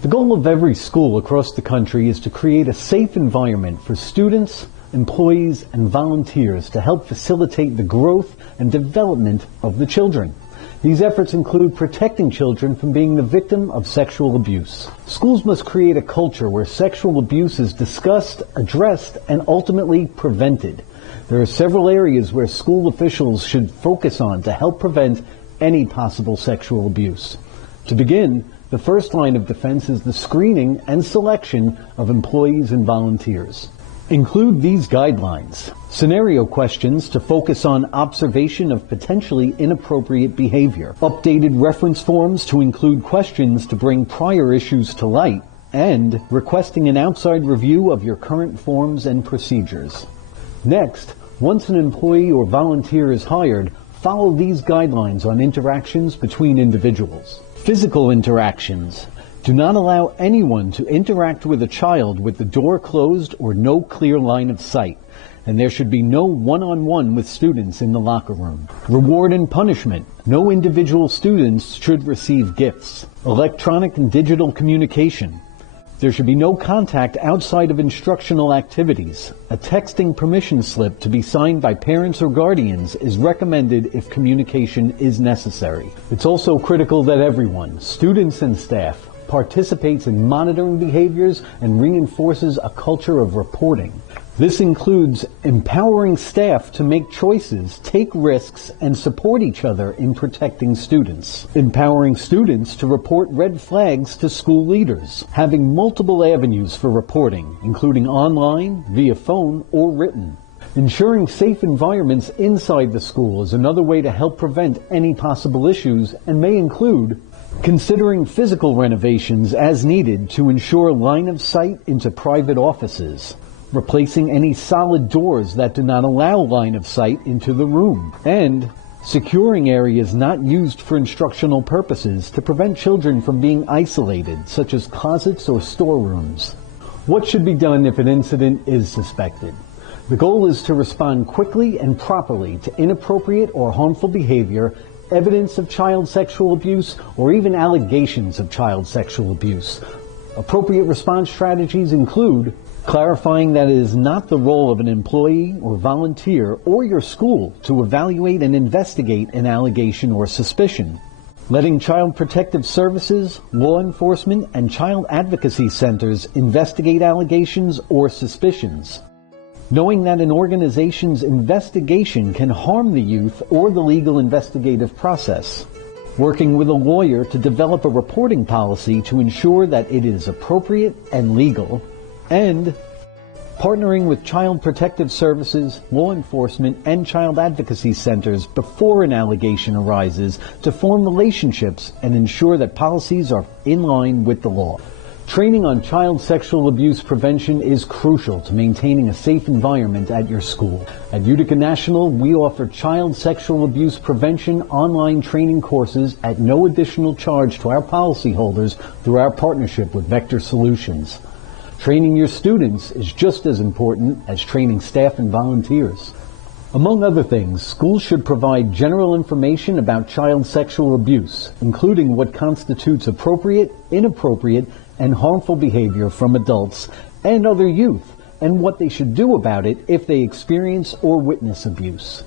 The goal of every school across the country is to create a safe environment for students, employees, and volunteers to help facilitate the growth and development of the children. These efforts include protecting children from being the victim of sexual abuse. Schools must create a culture where sexual abuse is discussed, addressed, and ultimately prevented. There are several areas where school officials should focus on to help prevent any possible sexual abuse. To begin, the first line of defense is the screening and selection of employees and volunteers. Include these guidelines. Scenario questions to focus on observation of potentially inappropriate behavior. Updated reference forms to include questions to bring prior issues to light. And requesting an outside review of your current forms and procedures. Next, once an employee or volunteer is hired, follow these guidelines on interactions between individuals. Physical interactions. Do not allow anyone to interact with a child with the door closed or no clear line of sight, and there should be no one-on-one with students in the locker room. Reward and punishment. No individual students should receive gifts. Electronic and digital communication. There should be no contact outside of instructional activities. A texting permission slip to be signed by parents or guardians is recommended if communication is necessary. It's also critical that everyone, students and staff, participates in monitoring behaviors and reinforces a culture of reporting. This includes empowering staff to make choices, take risks, and support each other in protecting students. Empowering students to report red flags to school leaders. Having multiple avenues for reporting, including online, via phone, or written. Ensuring safe environments inside the school is another way to help prevent any possible issues and may include considering physical renovations as needed to ensure line of sight into private offices. Replacing any solid doors that do not allow line of sight into the room. And securing areas not used for instructional purposes to prevent children from being isolated, such as closets or storerooms. What should be done if an incident is suspected? The goal is to respond quickly and properly to inappropriate or harmful behavior, evidence of child sexual abuse, or even allegations of child sexual abuse. Appropriate response strategies include clarifying that it is not the role of an employee or volunteer or your school to evaluate and investigate an allegation or suspicion. Letting Child Protective Services, law enforcement, and child advocacy centers investigate allegations or suspicions. Knowing that an organization's investigation can harm the youth or the legal investigative process. Working with a lawyer to develop a reporting policy to ensure that it is appropriate and legal. And partnering with Child Protective Services, law enforcement, and child advocacy centers before an allegation arises to form relationships and ensure that policies are in line with the law. Training on child sexual abuse prevention is crucial to maintaining a safe environment at your school. At Utica National, we offer child sexual abuse prevention online training courses at no additional charge to our policyholders through our partnership with Vector Solutions. Training your students is just as important as training staff and volunteers. Among other things, schools should provide general information about child sexual abuse, including what constitutes appropriate, inappropriate, and harmful behavior from adults and other youth, and what they should do about it if they experience or witness abuse.